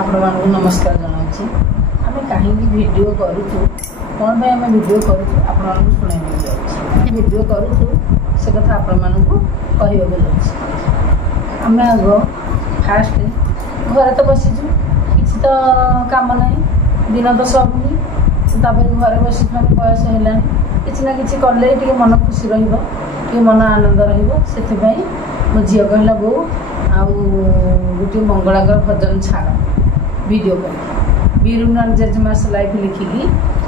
ଆପଣମାନଙ୍କୁ ନମସ୍କାର ଜଣାଉଛି। ଆମେ କାହିଁକି ଭିଡ଼ିଓ କରୁଛୁ, କ'ଣ ପାଇଁ ଆମେ ଭିଡ଼ିଓ କରୁଛୁ ଆପଣମାନଙ୍କୁ ଶୁଣାଇବାକୁ ଯାଉଛି। ଭିଡ଼ିଓ କରୁଛୁ ସେ କଥା ଆପଣମାନଙ୍କୁ କହିବାକୁ ଯାଉଛି। ଆମେ ଆଗ ଫାଷ୍ଟ ଘରେ ତ ବସିଛୁ, କିଛି ତ କାମ ନାହିଁ, ଦିନ ତ ସରୁନି, ତାପରେ ଘରେ ବସିଛୁ, ଆମେ ବୟସ ହେଲାଣି, କିଛି ନା କିଛି କଲେ ଟିକେ ମନ ଖୁସି ରହିବ, ଟିକେ ମନ ଆନନ୍ଦ ରହିବ। ସେଥିପାଇଁ ମୋ ଝିଅ କହିଲା, ବୋଉ ଆଉ ଗୋଟିଏ ମଙ୍ଗଳାଙ୍କର ଭଜନ ଛାଡ଼ ଭିଡ଼ିଓ କରିକି। ବିରୁନାଲ ଜେଜେମାସ ଲାଇଫ୍ ଲେଖିକି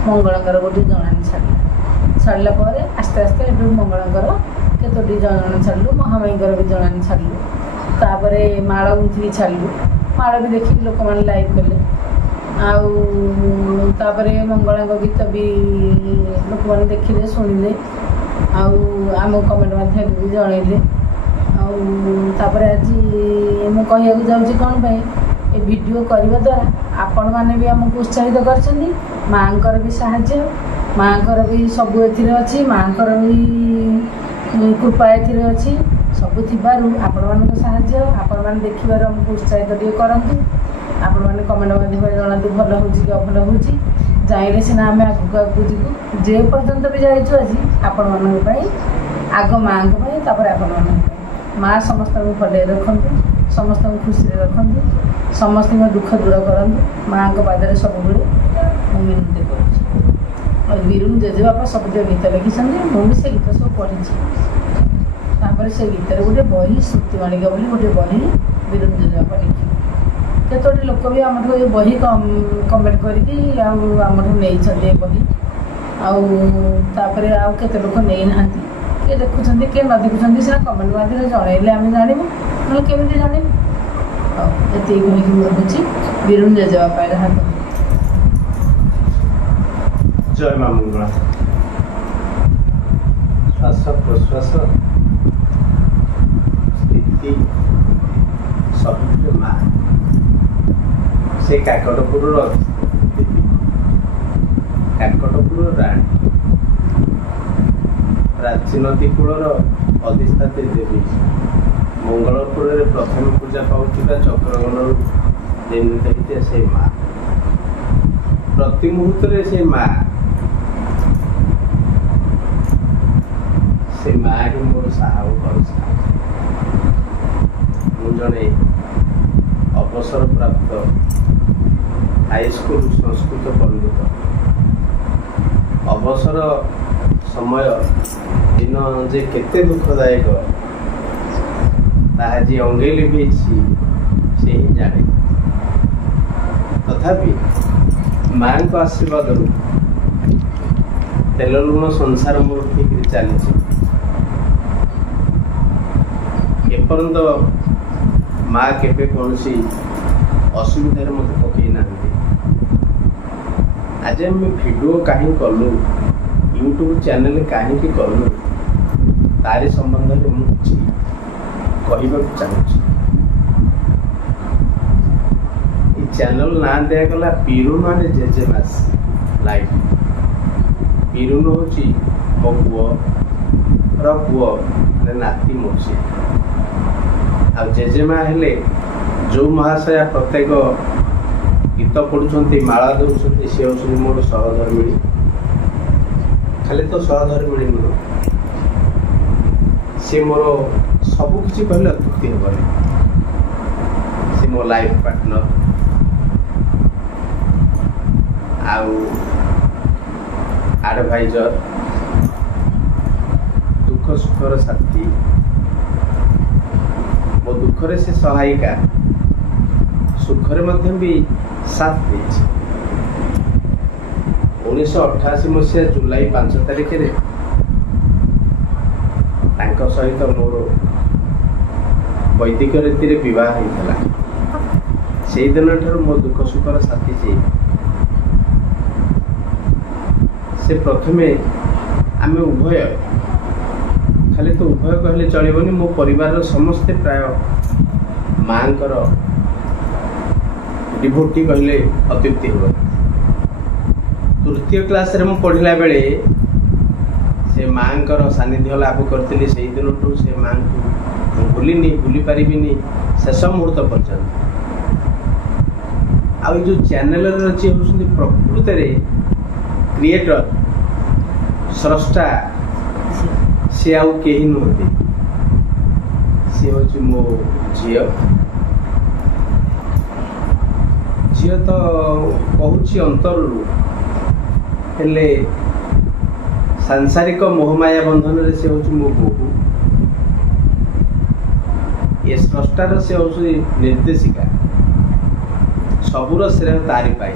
ମଙ୍ଗଳାଙ୍କର ଗୋଟିଏ ଜଣାଣି ଛାଡ଼ିଲା ପରେ ଆସ୍ତେ ଆସ୍ତେ ଏବେ ମଙ୍ଗଳାଙ୍କର କେତୋଟି ଜଣାଣି ଛାଡ଼ିଲୁ, ମହାମାଇଙ୍କର ବି ଜଣାଣି ଛାଡ଼ିଲୁ, ତାପରେ ମାଳ ଗୁନ୍ଥିକି ଛାଡ଼ିଲୁ, ମାଳ ବି ଦେଖିକି ଲୋକମାନେ ଲାଇକ୍ କଲେ। ଆଉ ତାପରେ ମଙ୍ଗଳାଙ୍କ ଗୀତ ବି ଲୋକମାନେ ଦେଖିଲେ, ଶୁଣିଲେ, ଆଉ ଆମ କମେଣ୍ଟ ମାଧ୍ୟମରେ ବି ଜଣେଇଲେ। ଆଉ ତାପରେ ଆଜି ମୁଁ କହିବାକୁ ଯାଉଛି କ'ଣ ପାଇଁ, ଏ ଭିଡ଼ିଓ କରିବା ଦ୍ୱାରା ଆପଣମାନେ ବି ଆମକୁ ଉତ୍ସାହିତ କରିଛନ୍ତି। ମାଆଙ୍କର ବି ସାହାଯ୍ୟ, ମାଆଙ୍କର ବି ସବୁ ଏଥିରେ ଅଛି, ମାଆଙ୍କର ବି କୃପା ଏଥିରେ ଅଛି। ସବୁ ଥିବାରୁ ଆପଣମାନଙ୍କ ସାହାଯ୍ୟ, ଆପଣମାନେ ଦେଖିବାରୁ ଆମକୁ ଉତ୍ସାହିତ ଟିକେ କରନ୍ତୁ। ଆପଣମାନେ କମେଣ୍ଟ ମାଧ୍ୟମରେ ଜଣାନ୍ତୁ ଭଲ ହେଉଛି କି ଅଭଲ ହେଉଛି। ଯାଇଲେ ସିନା ଆମେ ଆଗକୁ ଆଗକୁ ଯିବୁ। ଯେ ପର୍ଯ୍ୟନ୍ତ ବି ଯାଇଛୁ ଆଜି ଆପଣମାନଙ୍କ ପାଇଁ, ଆଗ ମାଆଙ୍କ ପାଇଁ, ତାପରେ ଆପଣମାନଙ୍କ ପାଇଁ। ମାଆ ସମସ୍ତଙ୍କୁ ଭଲରେ ରଖନ୍ତୁ, ସମସ୍ତଙ୍କୁ ଖୁସିରେ ରଖନ୍ତୁ, ସମସ୍ତଙ୍କ ଦୁଃଖ ଦୂର କରନ୍ତୁ। ମାଆଙ୍କ ପାଦରେ ସବୁବେଳେ ମୁଁ ମିନତି କରୁଛି। ଆଉ ବିରୁନ ଜେଜେବାପା ସବୁ ଯେଉଁ ଗୀତ ଲେଖିଛନ୍ତି, ମୁଁ ବି ସେ ଗୀତ ସବୁ ପଢ଼ିଛି। ତାପରେ ସେ ଗୀତରେ ଗୋଟେ ବହି, ଶ୍ରୁତିମାଳିକା ବୋଲି ଗୋଟେ ବହି ବିରୁନ ଜେଜେବାପା ଲେଖିବେ। କେତୋଟି ଲୋକ ବି ଆମଠୁ ଏ ବହି କମେଣ୍ଟ କରିକି ଆଉ ଆମଠୁ ନେଇଛନ୍ତି ଏ ବହି। ଆଉ ତାପରେ ଆଉ କେତେ ଲୋକ ନେଇନାହାନ୍ତି, କିଏ ଦେଖୁଛନ୍ତି, କିଏ ନ ଦେଖୁଛନ୍ତି, ସିନା କମେଣ୍ଟ ମାଧ୍ୟମରେ ଜଣେଇଲେ ଆମେ ଜାଣିବୁ, ନହେଲେ କେମିତି ଜାଣିବୁ। ହଉ, ଏତିକି କହିକି ମୁଁ ରହୁଛି। ବିରୁନ ଜେଜେବାପା ଯାହା କହିବେ। ଜୟ ମା ମଙ୍ଗଳା। ଶ୍ୱାସ ପ୍ରଶ୍ୱାସ ସ୍ଥିତି ସବୁଥିରେ ମା। ସେ କାକଟପୁରର ଦେବୀ, କାକଟପୁର ରାଣୀ, ପ୍ରାଚୀନଦୀ କୂଳର ଅଧିଷ୍ଠାତ୍ରୀ ଦେବୀ, ମଙ୍ଗଳପୁରରେ ପ୍ରଥମେ ପୂଜା ପାଉଥିବା ଚକ୍ରଗଣରୁ ଜନ୍ମିତ ହେଇଥିବା ସେ ମା। ପ୍ରତି ମୁହୂର୍ତ୍ତରେ ସେ ମା, ସେ ମା ହିଁ ମୋର ସାହା ଓ ଭରସା। ମୁଁ ଜଣେ ଅବସରପ୍ରାପ୍ତ ହାଇସ୍କୁଲ ସଂସ୍କୃତ ପଣ୍ଡିତ। ଅବସର ସମୟ ଦିନ ଯେ କେତେ ଦୁଃଖଦାୟକ ତାହା ଯିଏ ଅଙ୍ଗେ ଲିଭେଇଛି ସେ ହିଁ ଜାଣେ। ତଥାପି ମାଙ୍କ ଆଶୀର୍ବାଦରୁ ତେଲ ଲୁଣ ସଂସାର ମୋର ଠିକରେ ଚାଲିଛି। ଏପର୍ଯ୍ୟନ୍ତ ମା କେବେ କୌଣସି ଅସୁବିଧାରେ ମୋତେ ପକେଇ ନାହାନ୍ତି। ଆଜି ଆମେ ଭିଡ଼ିଓ କାହିଁକି କଲୁ, ୟୁଟ୍ୟୁବ ଚ୍ୟାନେଲ କାହିଁକି କଲୁ, ତାରି ସମ୍ବନ୍ଧରେ ମୁଁ କିଛି କହିବାକୁ ଚାହୁଁଛି। ଏ ଚ୍ୟାନେଲ ନାଁ ଦିଆଗଲା ବିରୁନ ଆଣ୍ଡ ଜେଜେମାସ ଲାଇଫ୍। ବିରୁନ ହେଉଛି ମୋ ପୁଅର ପୁଅ, ମାନେ ନାତି ମୌସି। ଆଉ ଜେଜେମା ହେଲେ ଯେଉଁ ମହାଶୟା ପ୍ରତ୍ୟେକ ଗୀତ ପଢ଼ୁଛନ୍ତି, ମାଳା ଦେଉଛନ୍ତି, ସେ ହେଉଛନ୍ତି ମୋର ସହଧର୍ମିଣୀ। ଖାଲି ତ ସହଧର୍ମିଣୀ ନୁହଁ, ସେ ମୋର ସବୁ କିଛି କହିଲେ ଅତ୍ୟୁକ୍ତି ହେବନି। ସେ ମୋ ଲାଇଫ୍ ପାର୍ଟନର, ଆଉ ଆଡ଼ଭାଇଜର, ଦୁଃଖ ସୁଖର ସାଥୀ। ମୋ ଦୁଃଖରେ ସେ ସହାୟିକା, ସୁଖରେ ମଧ୍ୟ ବି ସାଥ ଦେଇଛି। 1988 ମସିହା ଜୁଲାଇ 5 ତାରିଖରେ ତାଙ୍କ ସହିତ ମୋର ବୈଦିକ ରୀତିରେ ବିବାହ ହୋଇଥିଲା। ସେଇଦିନ ଠାରୁ ମୋ ଦୁଃଖ ସୁଖର ସାଥୀ ସେ ପ୍ରଥମେ ଆମେ ଉଭୟ, ଖାଲି ତ ଉଭୟ କହିଲେ ଚଳିବନି, ମୋ ପରିବାରର ସମସ୍ତେ ପ୍ରାୟ ମାଙ୍କର ଡିଭୋଟି କହିଲେ ଅତ୍ୟୁକ୍ତି ହେବ। ତୃତୀୟ କ୍ଲାସରେ ମୁଁ ପଢ଼ିଲା ବେଳେ ସେ ମାଙ୍କର ସାନ୍ନିଧ୍ୟ ଲାଭ କରିଥିଲି। ସେଇ ଦିନଠୁ ସେ ମାଙ୍କୁ ମୁଁ भूलिनी भूली पारिबिनी शेष मुहूर्त पर्यंत। आ जो चैनल जी हूँ प्रकृत क्रिएटर स्रष्टा सी आउ कहीं नुहति सी हूँ मो झी झी तो कहूँ अंतर हेले सांसारिक मोहमाया बंधन से हूँ मो बोहू ये स्रष्टार से हूँ निर्देशिका सबूर श्रेय तारी पाई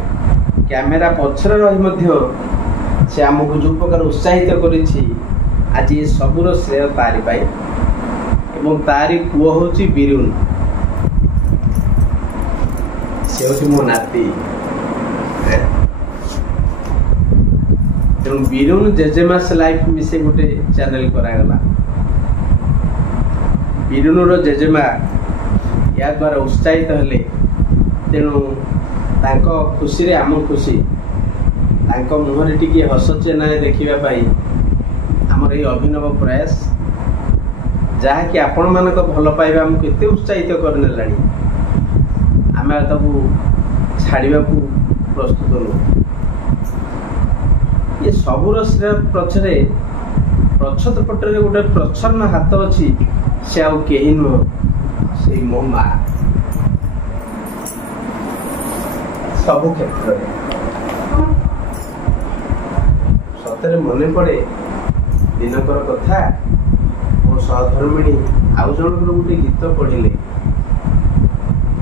कैमेरा पछर रही से आमको जो प्रकार उत्साहित करी आज ये सबूर श्रेय तारी पाई एवं तारी पुओ हूँ बिरुन से हूँ मो नाती तेणु बिरुन जेजेमास लाइफ मिसे गोटे चैनल करागला बिरुनर जेजेमा या द्वारा उत्साहित हेले तेणु तांको खुशी रे आम खुशी तांको मुहरे टिके हस चेनाए देखा आमर ये अभिनव प्रयास जहाँकि आपण मानक भल पाइबा आमको एते उत्साहित करने आम ताकू छाड़ा प्रस्तुत नु ये सबूर श्रेय पछरे प्रच्छद पटरे गोटे प्रच्छन्न हाथ अच्छी से आउ कहीं नुह से मो माँ सबु क्षेत्र सतरे मन पड़े दिनकर कथा मो सहधर्मिणी आउ जन गोटे गीत पढ़िले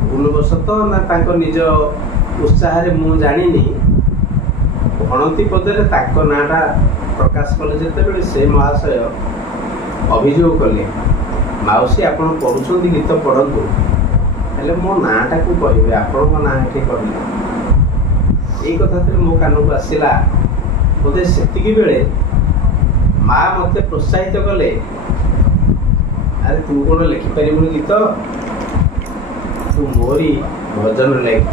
भूलवशत ना तांको निज उत्साह मु जानी गणति पदरे ताको नाटा प्रकाश कले जिते से महाशय अभियोग कले माउसी आपण पढ़ुं गीत पढ़तु हेले मो नाटा को कहे आपण ना के कहले यही कथा मो कान को आसला बोधे से बेले माँ मत प्रोत्साहित कले अरे तू कौन लिखिपार गीत तू मोरी भजन लिख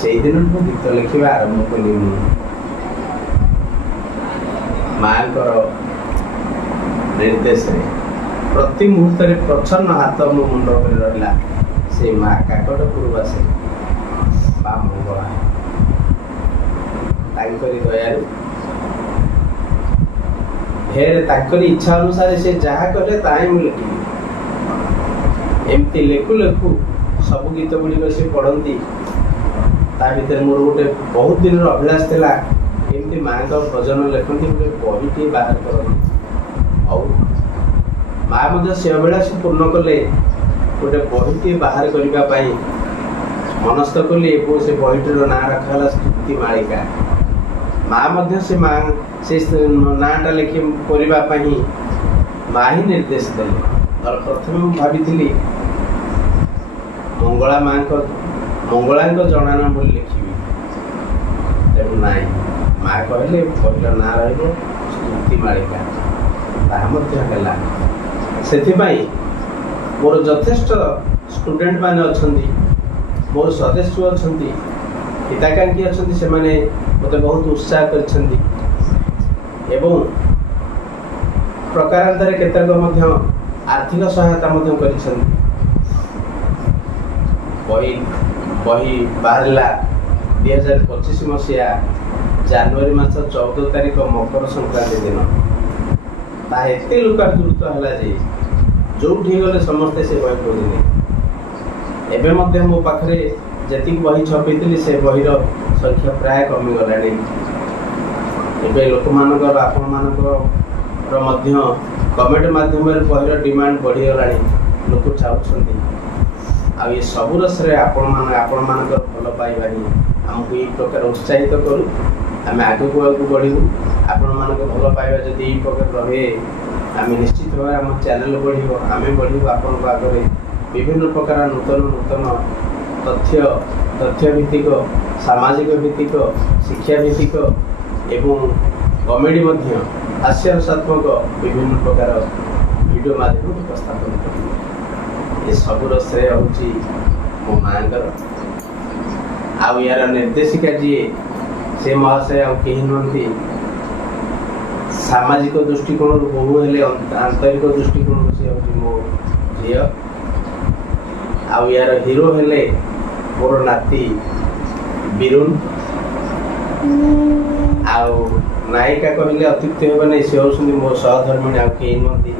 से दिन गीत लिखा आरंभ कली माँ निर्देश प्रति मुहूर्त प्रच्छन्न हाथ मो मुंड पर रहा से माँ काकटपुरवासी माँ मंगला दयालु फेर ताकरी इच्छा अनुसार से जहाँ कले ताई मुझे लिखी एमती लेखु लेखु सब गीत गुड़िक से पढ़ती ता भर मोर गोटे बहुत दिन अभिलाष था एमती माँ का भजन लिखती गोटे बहीटे बाहर करती माँ से अभिलाष पूर्ण कले गोटे बहीटे बाहर करने मनस्थ कली से बहीटर ना रखा स्तुति मालिका माँ से माँ से नाटा लिखि करने माँ ही निर्देश देले और प्रथम भावी मंगला माँ मंगला जनाना बोली लिखी तेणु ना माँ कहले बहीर ना स्तुति मालिका ताला से मोर यथेष्ट स्टूडेंट माने अछंती मोर सदस्य अछंती हिताकांक्षी अछंती से माने मते बहुत उत्साह करछंती एवं प्रकारांतर केतक मध्य आर्थिक सहायता मध्य करछंती बही बाहरला 2025 मसीहा जनवरी मास 14 तारिख मकर संक्रांति दिन ता एते लोकादृत है जो गले समस्ते से बही पढ़िले एवं मो पाखे जी बही छपी से बहीर संख्या प्राय कमिगला लोक मानकर आपण कमेंट माध्यम बहीर डिमांड बढ़ीगला लोक चाहते आ ये सबूर श्रेय आपण मानकर भल पाइबा ही आमको यही प्रकार उत्साहित करूँ आम आगे को बढ़ू आपण मानक भल पाइबा जब यही प्रकार रहे आम निश्चित भाव आम चैनल बढ़ आम बढ़ू आपण आगे विभिन्न प्रकार नूतन नूतन तथ्य भित्तिक सामाजिक भित्तिक शिक्षा भित्तिक एवं कमेडी हास्यात्मक विभिन्न प्रकार वीडियो माध्यम उपस्थापन कर ये सबूर श्रेय हूँ मो माँ यार निर्देशिका जी से महाशय कहीं नुहति सामाजिक दृष्टिकोण बहु हेले आंतरिक दृष्टिकोण से हूँ मो झी आउ यार हीरो हेले मोर नाती बिरुन आउ नायिका कहले अत्युक्ति हेबा नै से होउछन्ती मो सहधर्मिणी आउ केही नथि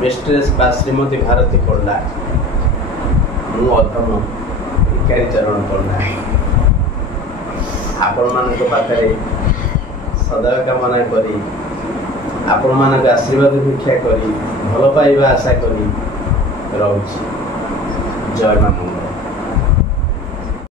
मिस्ट्रेस बा श्रीमती भारती पड़ला मु अधम भिखारी चरण पड़ला आपण मानक पाखरे सदैव कामना करी आपण मानक आशीर्वाद भिक्षा करी भल पाइबा आशा करी रहउछि जय मां।